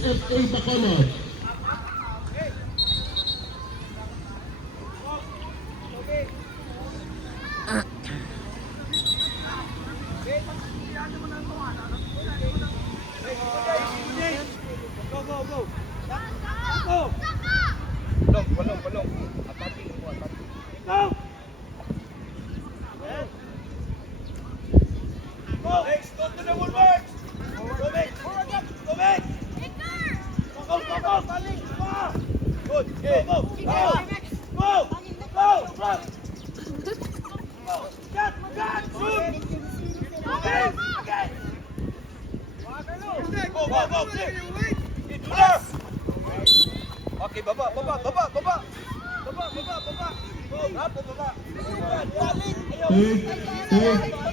FA Bacolod. Okay, baba.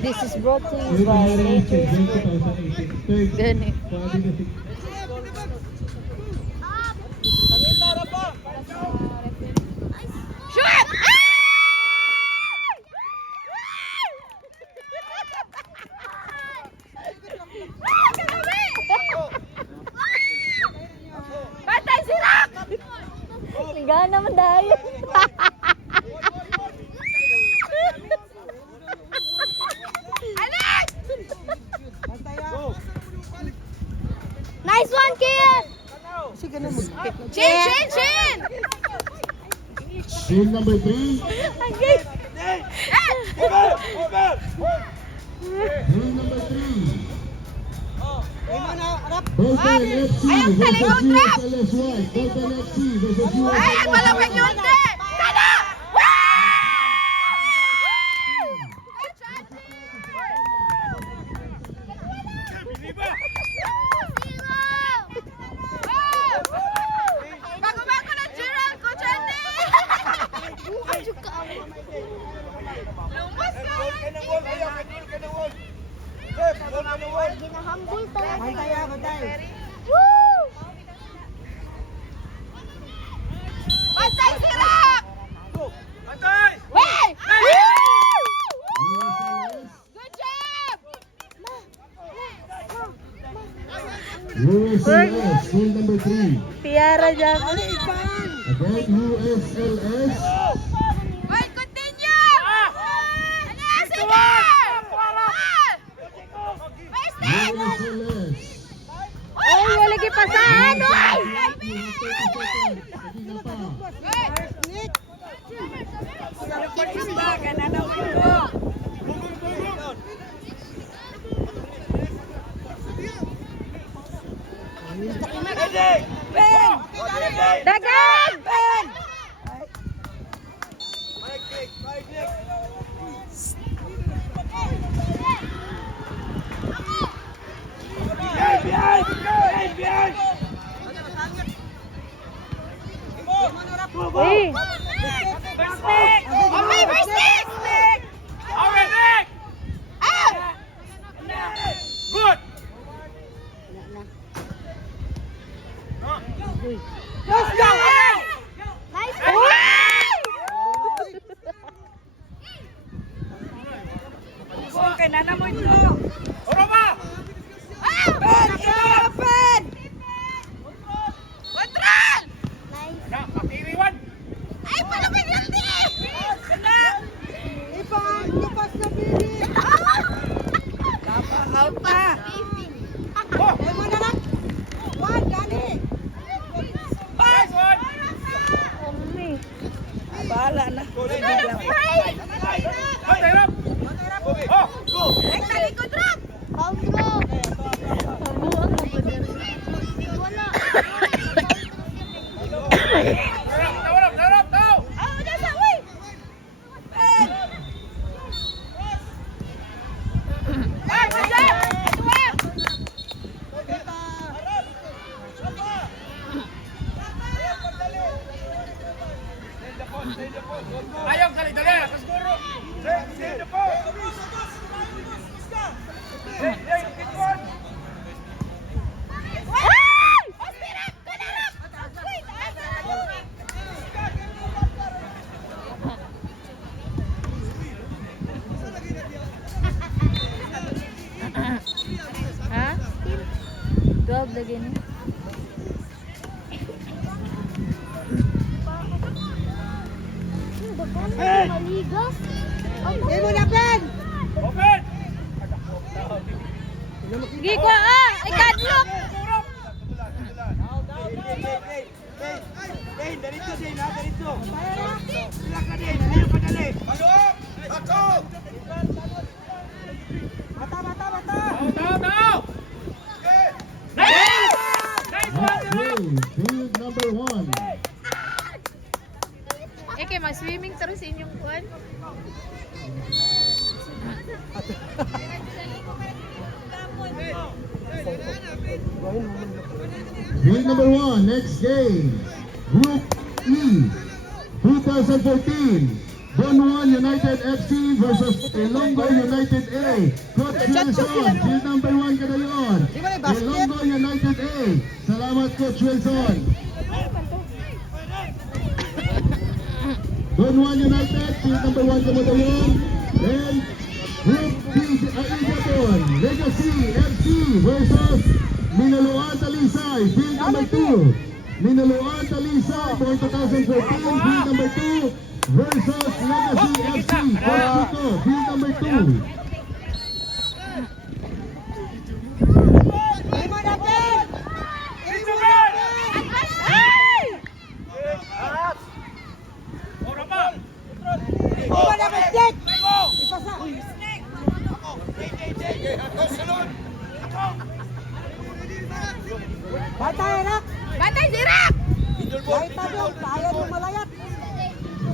This is brought to you by Nature's Ganit. Shoot! Batay sirak! Gana naman dahil. Alex! Nice one, kid! Chin! Team number 3. Okay. Team number 3. Bolton FC Ayun, talikod versus trap! USLSY. Bolton FC versus Ay, ang malawag yun, te! Tada! Bago-bago na Gerald ko, Chandy! Lumas ka! Ginahambol talaga. Woo! Batay sirak! Hey! Good job! USLS, team number 3. Tiara dyan. Again, USLS. Wait, continue! Sige! First step! USLS. Ay, wala gipasahan. Oy! Dagan! Uy! Okay, first step! Out! Good! Let's go! Nice one! Okay, nanamoy to. Oroba! Control! Na, patiriwan! Ay, palapit yun, te! Out na. Nice one! Umi. Bahala na. Batay rap! Oh, go! Ay, talikod, Rob! Mabuang mo pa din. Darap! Daw! Oh, nasa, uy! Ay, good job! Good work! Ayaw, dali! Kaskuro! Stay the post! Hey, get one! Ay! Ospirak! Kanarap! Wait! Game mo na, Ben! Open! Sige ko ah! Ikadlok! Darito din, ha? Darito. Sila ka din, ayaw ka dali. Pasok! Pasok! Bata! Tao! Nice! Nice one! Field number 1. Kay mag-swimming terus inyong kuan. Field number 1, next game. Group E, 2014. Bunuan United FC versus Ilonggo United A. Coach Wilson, field number 1 ka na yun. Ilonggo United A. Salamat, Coach Wilson. Bunuan United, field number 1 ka mo na yun. Then, Group B, Igapon, Legacy FC versus Minuluan Talisay, field number 2. Minuluan Talisay for 2014, field number 2 versus Legacy FC, Coach Chico, field number 2. Game mo na, Ben! Dito, Ben! Ay! Ora pa! Game mo na, Ben! Stick! Ipasa! Bata, anak! Batay sirak! Kahit tayo, kaya mo malayat.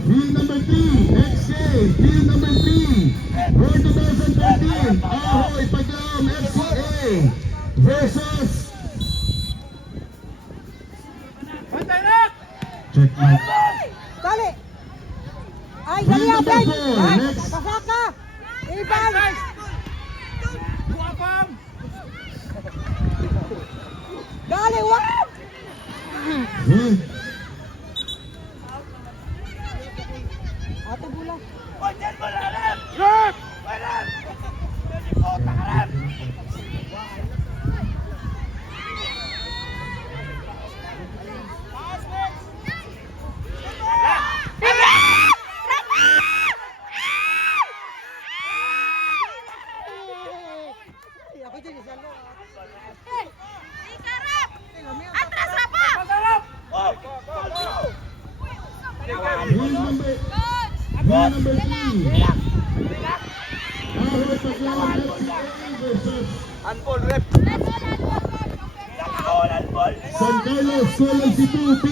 Field number 3, next game, field number 3, for 2013, Ahoy Paglaom FCA versus Bantay na! check mic. Dali! Ay, Field dali, number Ben! 4, Ay, next. pasaka! Iban! Nice! Buapam! Dali, wag! Hmm. Ate Bula. Good! Ay, ako dyan, isa lang. Ikarap! Atras na pa! Pasarap! Field number 3, Ahoy Paglaom FCA versus San Carlos Colan Cebu B.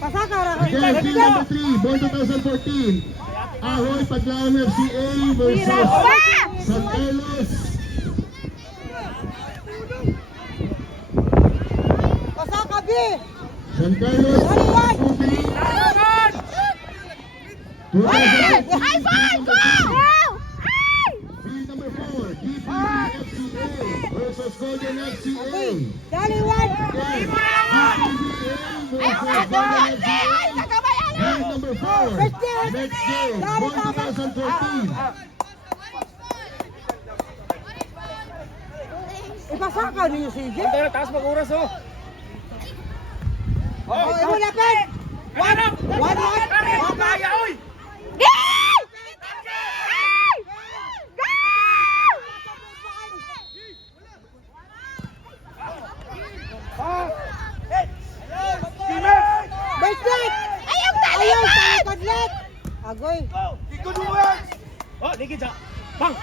Pasaka, Again, field number 3, born 2014, Ahoy Paglaom FCA versus San Carlos. Pasaka, B! San Carlos Cebu B. High five! Go! Field number 4, DPB FCA versus Golden FCA. Dali, wag! Again, DPBA versus Golden FCA. Field number 4, next game, born 2014. Ipasaka ninyo si J. Bantay na, taas mag-oras oh! Oh, imo na, Ben! One! One! Kaya, oy! Go! Baseline! Ayaw Ayaw, talipan! sa padlet! Agoy! Oh, ligid sa... Bang!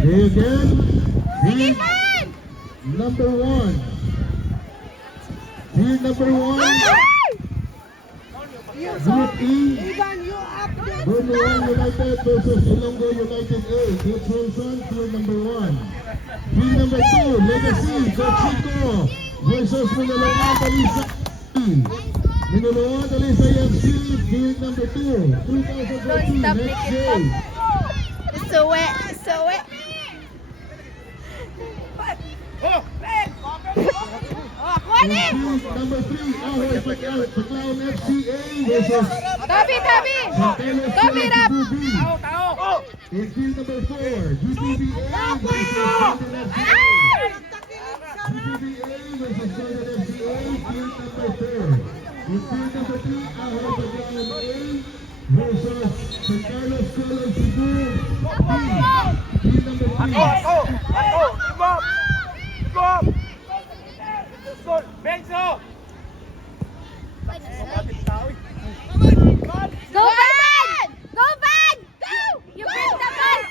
Play again. Field number 1. Field number 1. Group E. Iban, you up there! Bunuan United versus Ilonggo United A. Coach Wilson, field number 1. Field number 2, Legacy, Coach Chico versus Minuluan Talisay. Minuluan Talisay FC, field number 2. 2014, Stop next making game. It's so wet. It's so wet. Oh! Oh, kuhanin! Field number 3, Ahoy Paglaom FCA versus Tabi, tabi! San Carlos Tabi, rap! Cebu B. Tao, tao! In field number 4, GTBA versus Golden FCA. Ay! GTBA versus Golden FCA, field number number 4. Yung team number 3, Ahora Pagano A versus San Carlos Colon Cebu B. Team number 3. Benzo! Go Van! Go Van! Go! You bring the ball!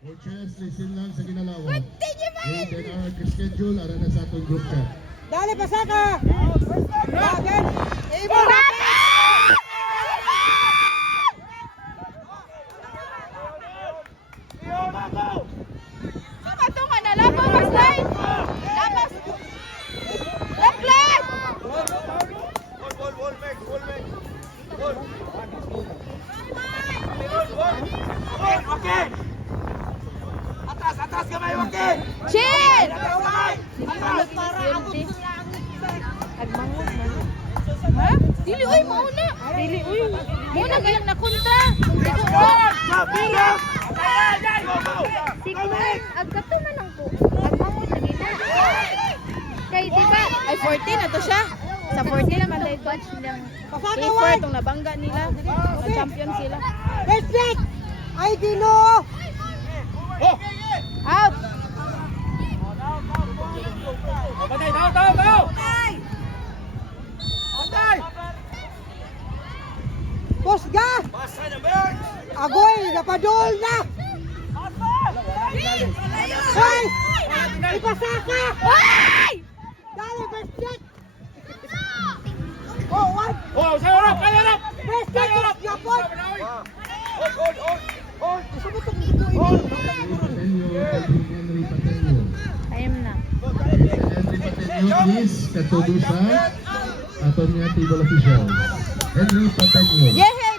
Coaches, listen lang sa ginalawa. Continue Van! Then our schedule, ara na sa atong group chat. Dali, pasaka! Bagan! Ibo! Tunga na laban, Maslay! Labas! Left leg! Atas kamay, Joaquin! Chill! Ha? Dili, uy, mauna! Dili, uy! Mauna gayang nakontra! Dito, agkato na lang po. Agmangon na gina. Kay, di ba? Ay, 14 na to siya. Sa 14 naman dahil batch nilang paper itong nabangga nila. Na-champion sila. Respect! Ay, Dino! Out! Patay, tao! Patay! Posga! Basa na, Bert! Agoy! Napadol na! Hoy! Ipasaka! Hoy! Dali, respect! Oh, what? Oh, sa harap! Kaya harap! Respect! Yapon! Henry Patenyo. Ayun na. Henry Patenyo, please, katubi sa aton nga table official. Henry Patenyo. Yeah!